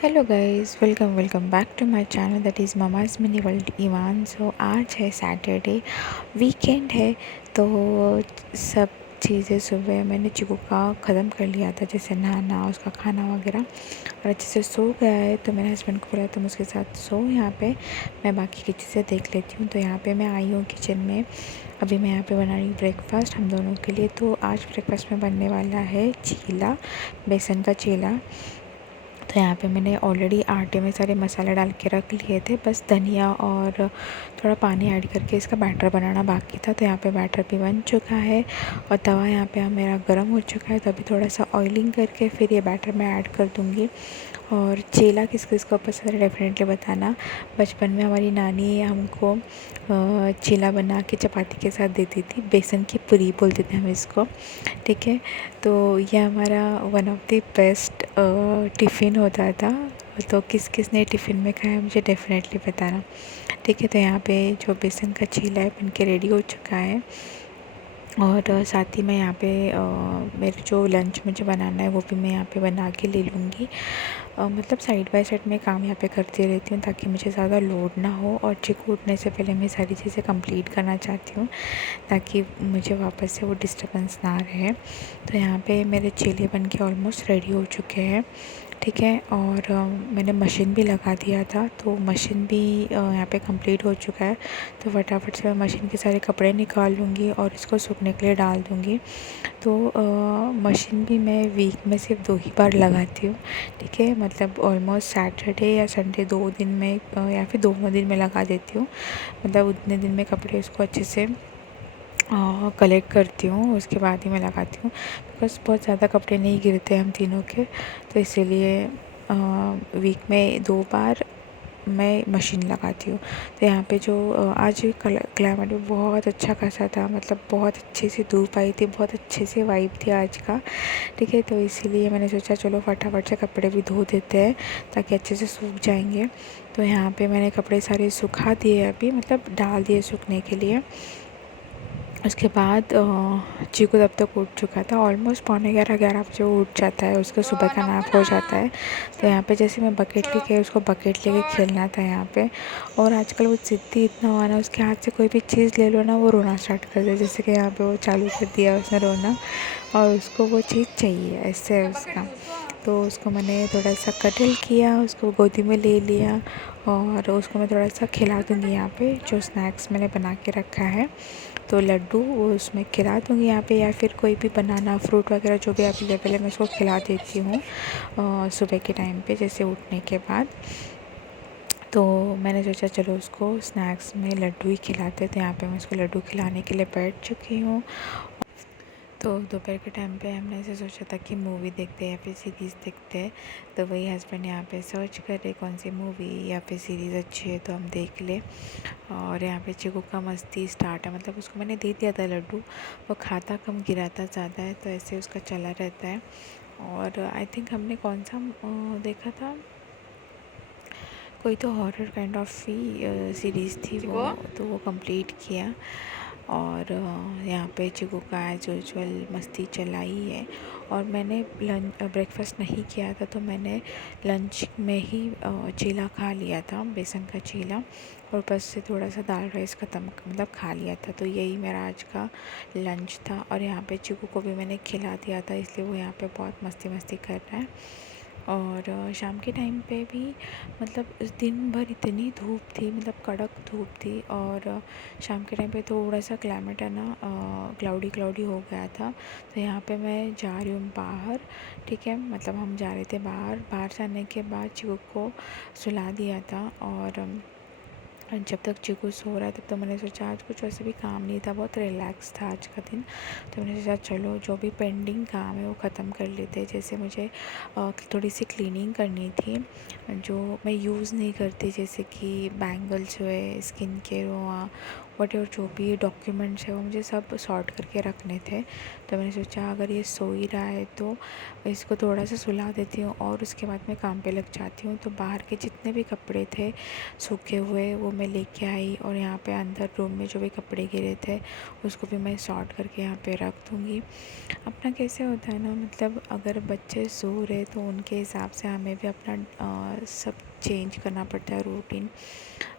Hello guys, welcome back to my channel that is Mama's Mini World Evan. So आज है Saturday, weekend है। तो सब चीज़ें सुबह मैंने चिकू का ख़त्म कर लिया था, जैसे नहाना, उसका खाना वगैरह, और अच्छे से सो गया है। तो मेरे हस्बैंड को बोला तुम उसके साथ सो, यहाँ पे मैं बाकी की चीज़ें देख लेती हूँ। तो यहाँ पे मैं आई हूँ किचन में। अभी मैं यहाँ पे बना रही हूँ ब्रेकफ़ास्ट हम दोनों के लिए। तो आज ब्रेकफ़ास्ट में बनने वाला है चीला, बेसन का चीला। तो यहाँ पे मैंने ऑलरेडी आटे में सारे मसाले डाल के रख लिए थे, बस धनिया और थोड़ा पानी ऐड करके इसका बैटर बनाना बाकी था। तो यहाँ पे बैटर भी बन चुका है और तवा यहाँ पे मेरा गर्म हो चुका है। तो अभी थोड़ा सा ऑयलिंग करके फिर ये बैटर मैं ऐड कर दूँगी। और चीला किस किस को पसंद है डेफिनेटली बताना। बचपन में हमारी नानी हमको चीला बना के चपाती के साथ देती थी। बेसन की पूरी बोलते थे हम इसको, ठीक है। तो ये हमारा one of the best tiffin होता था। तो किस किस ने टिफ़िन में खाया मुझे डेफिनेटली बताना, ठीक है। तो यहाँ पे जो बेसन का चीला है बन के रेडी हो चुका है। और साथ ही मैं यहाँ पे मेरे जो लंच मुझे बनाना है वो भी मैं यहाँ पे बना के ले लूँगी। मतलब साइड बाय साइड मैं काम यहाँ पे करती रहती हूँ ताकि मुझे ज़्यादा लोड ना हो। और चिकू उठने से पहले मैं सारी चीज़ें कंप्लीट करना चाहती हूँ ताकि मुझे वापस से वो डिस्टर्बेंस ना रहे। तो यहाँ पे मेरे चीले बन के ऑलमोस्ट रेडी हो चुके हैं, ठीक है। और मैंने मशीन भी लगा दिया था, तो मशीन भी यहाँ पे कंप्लीट हो चुका है। तो फटाफट से मैं मशीन के सारे कपड़े निकाल लूँगी और इसको सूखने के लिए डाल दूँगी। तो मशीन भी मैं वीक में सिर्फ 2 ही बार लगाती हूँ, ठीक है। मतलब ऑलमोस्ट सैटरडे या संडे 2 दिन में या फिर दोनों दिन में लगा देती हूँ। मतलब उतने दिन में कपड़े उसको अच्छे से कलेक्ट करती हूँ, उसके बाद ही मैं लगाती हूँ। बिकॉज़ बहुत ज़्यादा कपड़े नहीं गिरते हम तीनों के, तो इसीलिए वीक में 2 बार मैं मशीन लगाती हूँ। तो यहाँ पे जो आज क्लाइमेट भी बहुत अच्छा खासा था, मतलब बहुत अच्छे से धूप आई थी, बहुत अच्छे से वाइब थी आज का, ठीक है। तो इसीलिए मैंने सोचा चलो फटाफट से कपड़े भी धो देते हैं ताकि अच्छे से सूख जाएंगे। तो यहाँ पे मैंने कपड़े सारे सुखा दिए, अभी मतलब डाल दिए सूखने के लिए। उसके बाद चीकू तब तक उठ चुका था, ऑलमोस्ट पौने 11 बजे वो उठ जाता है, उसका सुबह का नैप हो जाता है। तो यहाँ पे जैसे मैं बकेट लेके उसको बकेट लेके खेलना था यहाँ पे। और आजकल वो ज़िद्दी इतना हुआ ना, उसके हाथ से कोई भी चीज़ ले लो ना वो रोना स्टार्ट कर दे। जैसे कि यहाँ पे वो चालू कर दिया उसने रोना, और उसको वो चीज़ चाहिए, ऐसे है उसका। तो उसको मैंने थोड़ा सा कटल किया, उसको गोदी में ले लिया और उसको मैं थोड़ा सा खिला दूँगी यहाँ पे जो स्नैक्स मैंने बना के रखा है। तो लड्डू वो उसमें खिला दूँगी यहाँ पे, या फिर कोई भी बनाना फ्रूट वगैरह जो भी अवेलेबल है मैं उसको खिला देती हूँ सुबह के टाइम पे जैसे उठने के बाद। तो मैंने सोचा चलो उसको स्नैक्स में लड्डू ही खिलाते थे। यहाँ पे मैं उसको लड्डू खिलाने के लिए बैठ चुकी हूँ। तो दोपहर के टाइम पे हमने ऐसे सोचा था कि मूवी देखते हैं या फिर सीरीज़ देखते हैं। तो वही हस्बैंड यहाँ पे सर्च कर रहे कौन सी मूवी या फिर सीरीज़ अच्छी है तो हम देख ले। और यहाँ पे चिकू का मस्ती स्टार्ट है, मतलब उसको मैंने दे दिया था लड्डू, वो खाता कम गिराता ज़्यादा है, तो ऐसे उसका चला रहता है। और आई थिंक हमने कौन सा देखा था, कोई तो horror kind of he series थी वो, तो वो कंप्लीट किया। और यहाँ पे चिकू का एज यूजुअल मस्ती चलाई है। और मैंने ब्रेकफास्ट नहीं किया था, तो मैंने लंच में ही चीला खा लिया था, बेसन का चीला, और बस से थोड़ा सा दाल राइस ख़त्म मतलब खा लिया था। तो यही मेरा आज का लंच था। और यहाँ पे चिकू को भी मैंने खिला दिया था, इसलिए वो यहाँ पे बहुत मस्ती मस्ती कर रहा है। और शाम के टाइम पे भी मतलब इस दिन भर इतनी धूप थी, मतलब कड़क धूप थी। और शाम के टाइम पे थोड़ा सा क्लाइमेट है ना क्लाउडी क्लाउडी हो गया था। तो यहाँ पे मैं जा रही हूँ बाहर, ठीक है। मतलब हम जा रहे थे बाहर, बाहर जाने के बाद चिकू को सुला दिया था। और जब तक चिकू सो रहा था तो मैंने सोचा आज कुछ वैसे भी काम नहीं था, बहुत रिलैक्स था आज का दिन। तो मैंने सोचा चलो जो भी पेंडिंग काम है वो ख़त्म कर लेते हैं। जैसे मुझे थोड़ी सी क्लीनिंग करनी थी जो मैं यूज़ नहीं करती, जैसे कि बैंगल्स हुए, स्किन केयर हुआ, वट एवर जो भी डॉक्यूमेंट्स है वो मुझे सब सॉर्ट करके रखने थे। तो मैंने सोचा अगर ये सो ही रहा है तो इसको थोड़ा सा सुला देती हूँ और उसके बाद मैं काम पे लग जाती हूँ। तो बाहर के जितने भी कपड़े थे सूखे हुए वो मैं लेके आई और यहाँ पे अंदर रूम में जो भी कपड़े गिरे थे उसको भी मैं सॉर्ट करके यहाँ पे रख दूँगी। अपना कैसे होता है ना, मतलब अगर बच्चे सो रहे तो उनके हिसाब से हमें भी अपना सब चेंज करना पड़ता है रूटीन।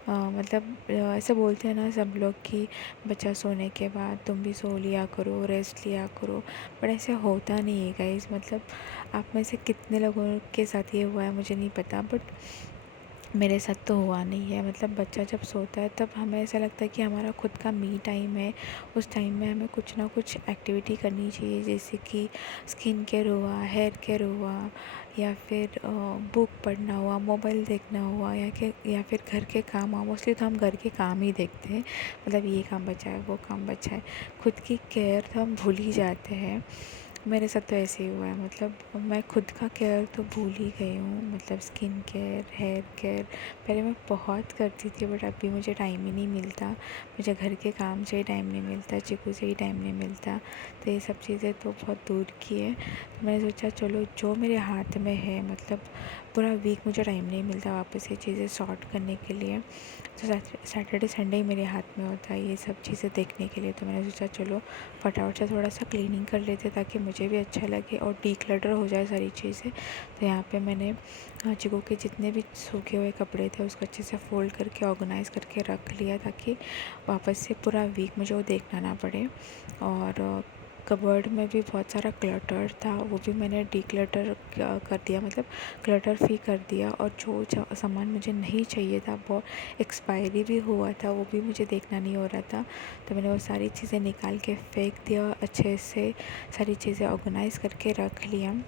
मतलब ऐसे बोलते हैं ना सब लोग कि बच्चा सोने के बाद तुम भी सो लिया करो, रेस्ट लिया करो, बट ऐसे होता नहीं है गाइस। मतलब आप में से कितने लोगों के साथ ये हुआ है मुझे नहीं पता, बट मेरे साथ तो हुआ नहीं है। मतलब बच्चा जब सोता है तब हमें ऐसा लगता है कि हमारा खुद का मी टाइम है। उस टाइम में हमें कुछ ना कुछ एक्टिविटी करनी चाहिए, जैसे कि स्किन केयर हुआ, हेयर केयर हुआ, या फिर बुक पढ़ना हुआ, मोबाइल देखना हुआ, या फिर घर के काम हुआ। मोस्टली तो हम घर के काम ही देखते हैं, मतलब ये काम बचा है, वो काम बचा है, खुद की केयर तो हम भूल ही जाते हैं। मेरे साथ तो ऐसे ही हुआ है। मतलब मैं खुद का केयर तो भूल ही गई हूँ, मतलब स्किन केयर, हेयर केयर पहले मैं बहुत करती थी, बट अभी मुझे टाइम ही नहीं मिलता। मुझे घर के काम से ही टाइम नहीं मिलता, चिकू से ही टाइम नहीं मिलता। तो ये सब चीज़ें तो बहुत दूर की है। तो मैंने सोचा चलो जो मेरे हाथ में है, मतलब पूरा वीक मुझे टाइम नहीं मिलता वापस ये चीज़ें सॉर्ट करने के लिए। तो सैटरडे संडे ही मेरे हाथ में होता है ये सब चीज़ें देखने के लिए। तो मैंने सोचा चलो फटाफट से थोड़ा सा क्लीनिंग कर लेते ताकि मुझे भी अच्छा लगे और डिक्लटर हो जाए सारी चीज़ें। तो यहाँ पे मैंने चिकू के जितने भी सूखे हुए कपड़े थे उसको अच्छे से फ़ोल्ड करके ऑर्गेनाइज़ करके रख लिया ताकि वापस से पूरा वीक मुझे वो देखना ना पड़े। और कबर्ड में भी बहुत सारा क्लटर था, वो भी मैंने डिक्लटर कर दिया, मतलब क्लटर फ्री कर दिया। और जो सामान मुझे नहीं चाहिए था, वो एक्सपायरी भी हुआ था, वो भी मुझे देखना नहीं हो रहा था। तो मैंने वो सारी चीज़ें निकाल के फेंक दिया, अच्छे से सारी चीज़ें ऑर्गेनाइज़ करके रख लिया।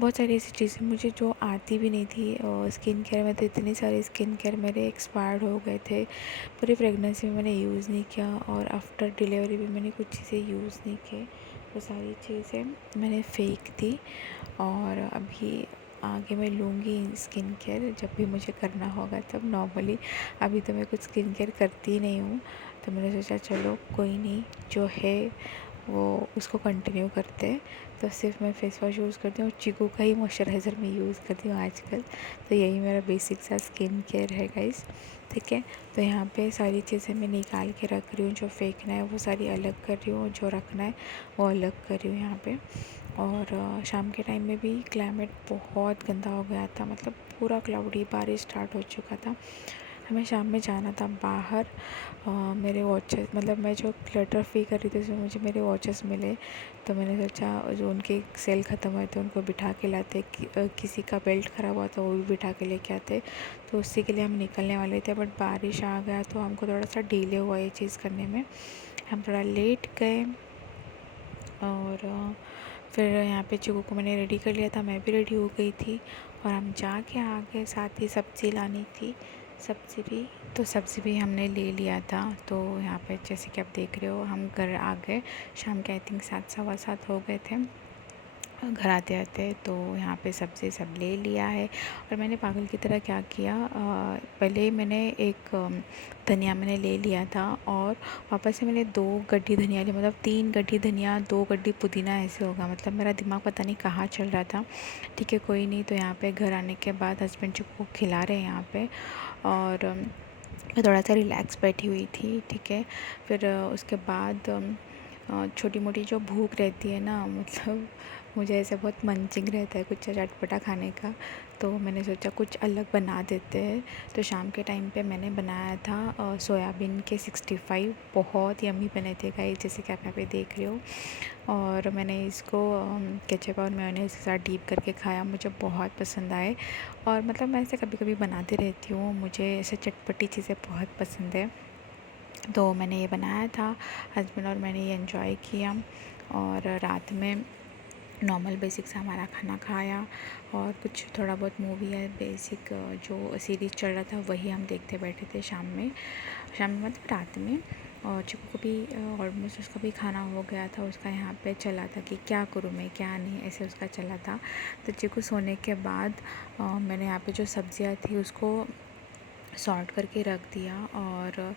बहुत सारी ऐसी चीज़ें मुझे जो आती भी नहीं थी। स्किन केयर में तो इतनी सारी स्किन केयर मेरे एक्सपायर्ड हो गए थे। पूरी प्रेगनेंसी में मैंने यूज़ नहीं किया और आफ्टर डिलीवरी भी मैंने कुछ चीज़ें यूज़ नहीं की। वो सारी चीज़ें मैंने फेंक दी। और अभी आगे मैं लूँगी स्किन केयर जब भी मुझे करना होगा तब। नॉर्मली अभी तो मैं कुछ स्किन केयर करती ही नहीं हूँ। तो मैंने सोचा चलो कोई नहीं, जो है वो उसको कंटिन्यू करते हैं। तो सिर्फ मैं फेस वॉश यूज़ करती हूँ और चीकू का ही मॉइस्चराइज़र मैं यूज़ करती हूँ आजकल। तो यही मेरा बेसिक सा स्किन केयर है गाइस, ठीक है। तो यहाँ पे सारी चीज़ें मैं निकाल के रख रही हूँ, जो फेंकना है वो सारी अलग कर रही हूँ, जो रखना है वो अलग कर रही हूँ यहाँ पे। और शाम के टाइम में भी क्लाइमेट बहुत गंदा हो गया था, मतलब पूरा क्लाउडी, बारिश स्टार्ट हो चुका था। हमें शाम में जाना था बाहर। मेरे वॉचेस, मतलब मैं जो क्लटर फ्री कर रही थी उसमें मुझे मेरे वॉचेस मिले। तो मैंने सोचा जो उनके सेल ख़त्म हुए थे उनको बिठा के लाते, किसी का बेल्ट ख़राब हुआ था वो भी बिठा के लेके आते। तो उसी के लिए हम निकलने वाले थे, बट बारिश आ गया तो हमको थोड़ा सा डिले हुआ ये चीज़ करने में, हम थोड़ा लेट गए। और फिर यहाँ पे चिकू को मैंने रेडी कर लिया था, मैं भी रेडी हो गई थी और हम जाके आ गए। साथ ही सब्ज़ी लानी थी, सब्ज़ी भी, तो सब्ज़ी भी हमने ले लिया था। तो यहाँ पे जैसे कि आप देख रहे हो हम घर आ गए शाम के, आई थिंक 7 सवा 7 हो गए थे घर आते आते। तो यहाँ पे सब्ज़ी सब ले लिया है। और मैंने पागल की तरह क्या किया, पहले मैंने एक धनिया मैंने ले लिया था और वापस से मैंने 2 गड्डी धनिया ली, मतलब 3 गड्डी धनिया, 2 गड्डी पुदीना, ऐसे होगा। मतलब मेरा दिमाग पता नहीं कहाँ चल रहा था। ठीक है कोई नहीं। तो यहाँ पे घर आने के बाद हस्बैंड जो को खिला रहे हैं यहाँ पे, और मैं थोड़ा सा रिलैक्स बैठी हुई थी, ठीक है। फिर उसके बाद छोटी मोटी जो भूख रहती है ना, मतलब मुझे ऐसे बहुत मंचिंग रहता है कुछ चटपटा खाने का। तो मैंने सोचा कुछ अलग बना देते हैं। तो शाम के टाइम पे मैंने बनाया था सोयाबीन के 65, बहुत यम्मी बने थे गाइस, जैसे कि आप यहाँ पे देख रहे हो। और मैंने इसको केचप और मेयोनेज़ के साथ डीप करके खाया, मुझे बहुत पसंद आए। और मतलब मैं ऐसे कभी कभी बनाती रहती हूँ, मुझे ऐसे चटपटी चीज़ें बहुत पसंद है। तो मैंने ये बनाया था, हस्बैंड और मैंने ये एंजॉय किया। और रात में नॉर्मल बेसिक सा हमारा खाना खाया और कुछ थोड़ा बहुत मूवी है बेसिक जो सीरीज़ चल रहा था वही हम देखते बैठे थे शाम में मतलब रात में। और चिकू को भी ऑलमोस्ट उसका भी खाना हो गया था, उसका यहाँ पे चला था कि क्या करूँ मैं क्या नहीं, ऐसे उसका चला था। तो चिकू सोने के बाद मैंने यहाँ पे जो सब्जियाँ थी उसको सॉर्ट करके रख दिया। और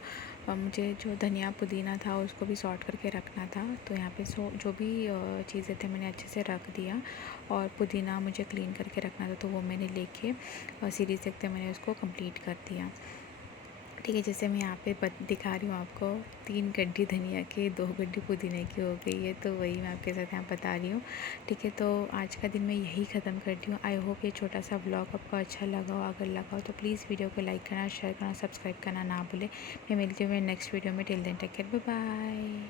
मुझे जो धनिया पुदीना था उसको भी सॉर्ट करके रखना था। तो यहाँ पे जो भी चीज़ें थे मैंने अच्छे से रख दिया, और पुदीना मुझे क्लीन करके रखना था तो वो मैंने लेके सीरीज़ देखते मैंने उसको कंप्लीट कर दिया। ठीक है, जैसे मैं यहाँ पे दिखा रही हूँ आपको, 3 गड्डी धनिया की, 2 गड्डी पुदीने की हो गई है, तो वही मैं आपके साथ यहाँ बता रही हूँ। ठीक है, तो आज का दिन मैं यही ख़त्म करती हूँ। आई होप ये छोटा सा व्लॉग आपको अच्छा लगा हो। अगर लगा हो तो प्लीज़ वीडियो को लाइक करना, शेयर करना, सब्सक्राइब करना ना भूलें। मैं मिलती हूँ मेरे नेक्स्ट वीडियो में। Till then take care, bye bye.